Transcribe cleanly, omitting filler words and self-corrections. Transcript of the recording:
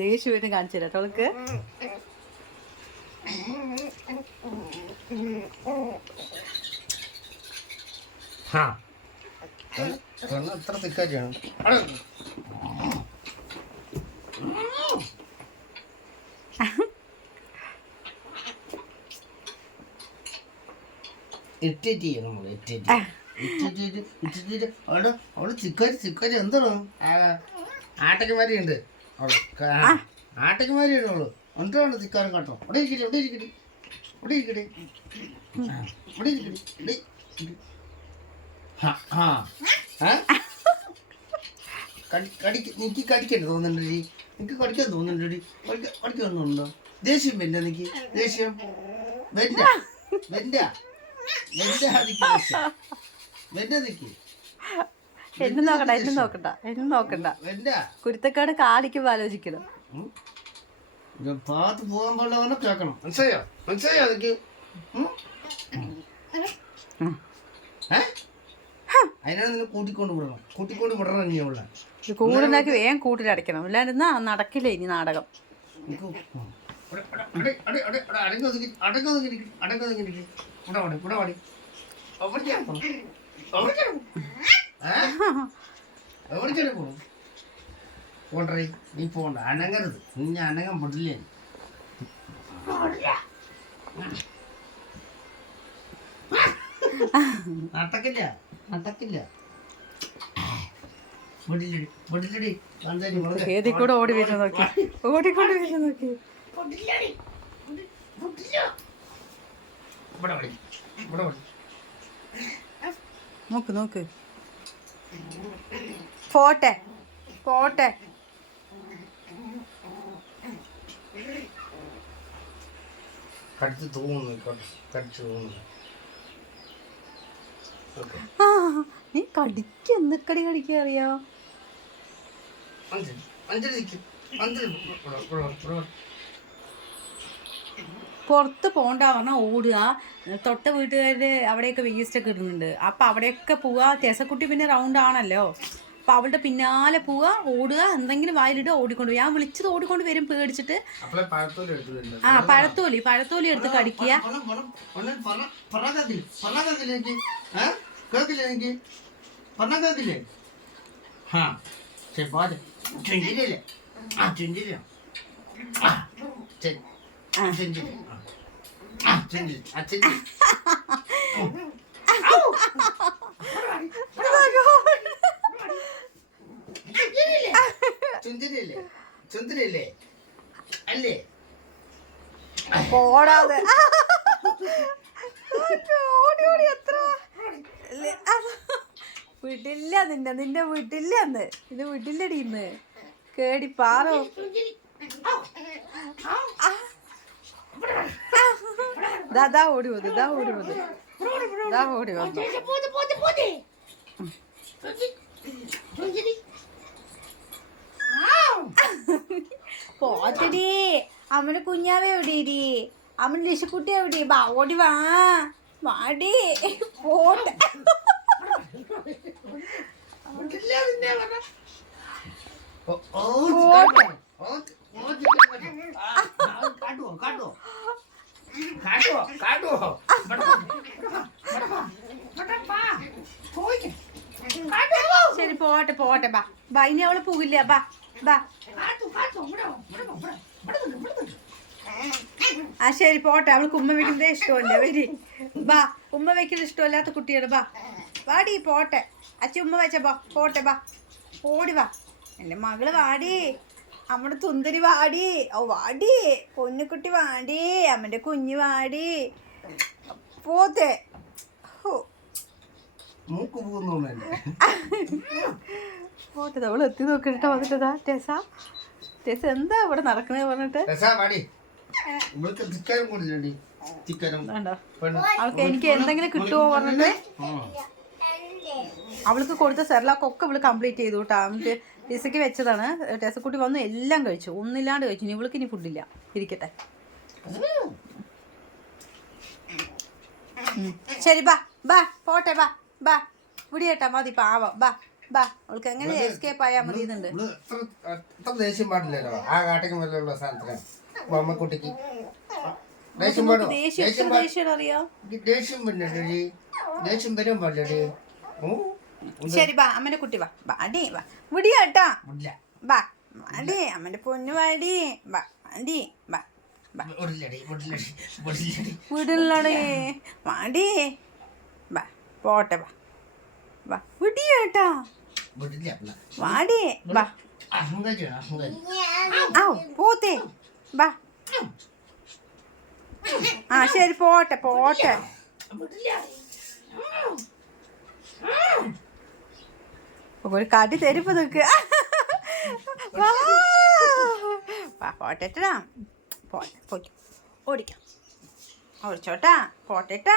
ദേഷ്യം കാണിച്ചു തരാം അവൾക്ക്. എത്ര തിക്കാരിയാണ് അവള് ചിക്കാരി എന്താണ് ആട്ടക്കുമാരിയുണ്ട് അവള് ആട്ടക്കുമാരിയാണ് അവള് എന്താണ് ചിക്കാരം കാട്ടോ. ഇവിടെ ഇരിക്കട്ടെ ഇവിടെ ഇരിക്കട്ടെ ഇവിടെ ഇരിക്കട്ടെ ഇവിടെ ഇരിക്കട്ടെ. നിനക്ക് കടിക്കാൻ തോന്നുന്നുണ്ടടി, നിനക്ക് കടിക്കാൻ തോന്നുന്നുണ്ടടി, കടിക്കാൻ തോന്നുന്നുണ്ടോ? ദേഷ്യം വെന്റെ നിക്ക് ദേഷ്യം വെന്റെ വെന്റെ എന്നെ നോക്കണ്ട എന്നെ നോക്കണ്ട എന്നെ നോക്കണ്ട. കുരുത്തക്കാട് കാണിക്കുമ്പോ ആലോചിക്കണം. പാത്ത് പോകാൻ പാടില്ല കേക്കണം. മനസ്സിലായോ മനസ്സിലായോ അതൊക്കെ? അതിനാണ് നിന്നെ കൂട്ടിക്കൊണ്ട് വിടണം നീ ഉള്ള കൂടുണ്ടാക്കി വേഗം കൂട്ടിലടയ്ക്കണം. ഇല്ലാണ്ടിരുന്നാ നടക്കില്ല ഇനി നാടകം. പോണ്ടേ നീ പോണ്ട, അനങ്ങരുത്. നിന്നെ അനങ്ങാൻ പെട്ടില്ലേ? നടക്കില്ല നടക്കില്ല. ഏതിക്കൂടെ ഓടി വരുന്ന നോക്കി, ഓടിക്കൊണ്ട് വരുന്ന നോക്കി. നോക്ക് നോക്ക്. പോട്ടെ പോട്ടെ. കടിച്ചു തോന്നുന്നു കടിച്ചു തോന്നുന്നു. നീ കടിക്ക എന്തൊക്കടി കടിക്കാൻ അറിയാ? പുറത്ത് പോണ്ട പറഞ്ഞാൽ ഓടുക. തൊട്ട വീട്ടുകാര് അവിടെയൊക്കെ വേസ്റ്റ് ഒക്കെ ഇടുന്നുണ്ട്. അപ്പൊ അവിടെയൊക്കെ പോവുക. തെസക്കുട്ടി പിന്നെ റൗണ്ട് ആണല്ലോ. അപ്പൊ അവളുടെ പിന്നാലെ പോവുക, ഓടുക, എന്തെങ്കിലും വായിലിടുക, ഓടിക്കൊണ്ട് പോയി. ഞാൻ വിളിച്ചത് ഓടിക്കൊണ്ട് വരും പേടിച്ചിട്ട്. പഴത്തോലി എടുത്ത് കടിക്കുക. ചുന്തിരിയല്ലേ അല്ലേ? പോടാതെ ഓടി എത്ര വിടില്ല നിന്നെ വിടില്ല. ഇത് വിടില്ലടി ഇന്ന് കേടി പാറോ. ദാ ഓടി വന്നു പോത്തടി. അമ്മന് കുഞ്ഞാവേ എവിടെയടി? അമ്മന് ലിശക്കുട്ടി എവിടെ? ഓടി വാടി പോട്ടെ. ശരി പോട്ടെ ബാ ഇനി അവള് പോകില്ല. ബാ ശരി പോട്ടെ. അവൾക്ക് ഉമ്മ വെക്കുന്നതേ ഇഷ്ടമല്ല. വരി ബാ. ഉമ്മ വെക്കുന്നത് ഇഷ്ടമല്ലാത്ത കുട്ടിയാണ്. വാടി പോട്ടെ. അച്ഛൻ ഉമ്മ വെച്ച പോട്ടെ. ഓടി വാ എൻ്റെ മകള് വാടി. അമ്മയുടെ സുന്ദരി വാടി. വാടി പൊന്നുകുട്ടി വാടി. അമ്മൻ്റെ കുഞ്ഞ് വാടി. പോത്തെ പോട്ടെ. അവള് എത്തി നോക്കിട്ടോ വന്നിട്ടതാ. ടെസ എന്താ ഇവിടെ നടക്കണേ പറഞ്ഞിട്ട് അവൾക്ക് എനിക്ക് എന്തെങ്കിലും കിട്ടുമോ പറഞ്ഞിട്ട് അവൾക്ക് കൊടുത്ത സെർലാക്കൊക്കെ അവള് കംപ്ലീറ്റ് ചെയ്തു കേട്ടോ. എന്നിട്ട് ടെസയ്ക്ക് വെച്ചതാണ്. ടെസക്കുട്ടി വന്നു എല്ലാം കഴിച്ചു. ഒന്നില്ലാണ്ട് കഴിച്ചു. ഇനി ഇവൾക്ക് ഇനി ഫുഡില്ല. ഇരിക്കട്ടെ. ശരി ബാ പോട്ടെ. ബാ വിടിയേട്ടാ മതി പാവം. ബാ ബാ അവൾക്ക് എങ്ങനെ എസ്കേപ്പ് ആയാൽ മതി എന്നുണ്ട്. ഇവള് എത്ര ദേഷ്യം പാടില്ലല്ലോ ആ കാട്ടിക്ക് മേലുള്ള സാധനത്തിന് അമ്മക്കുട്ടിക്ക് ദേഷ്യം പാടോ? ദേഷ്യം അറിയോ? ദേഷ്യം പറ്റില്ലടി, ദേഷ്യം വരാൻ പാടില്ലടി. ശരി ബാ അമ്മന്റെ കുട്ടി വാ. അടി വാ മുടിയാട്ടാ. ഇല്ല ബാ അടി അമ്മന്റെ പൊന്നു വാടി. ബാ അടി ബാ വീടില്ലടേ വാടി. ബാ പോട്ടെ ബാ ബാ വിടിയേട്ടാ വാടി. ബാ ആ പോത്തേ ബാ. ആ ശരി പോട്ടെ പോട്ടെ. ഒരു കാട്ടി തരുപ്പ് നിൽക്ക്. വാ പോട്ടെട്ടാ. പോട്ടെ പോയി ഓടിക്കാം. ഓടിച്ചോട്ടാ പോട്ടെട്ടാ.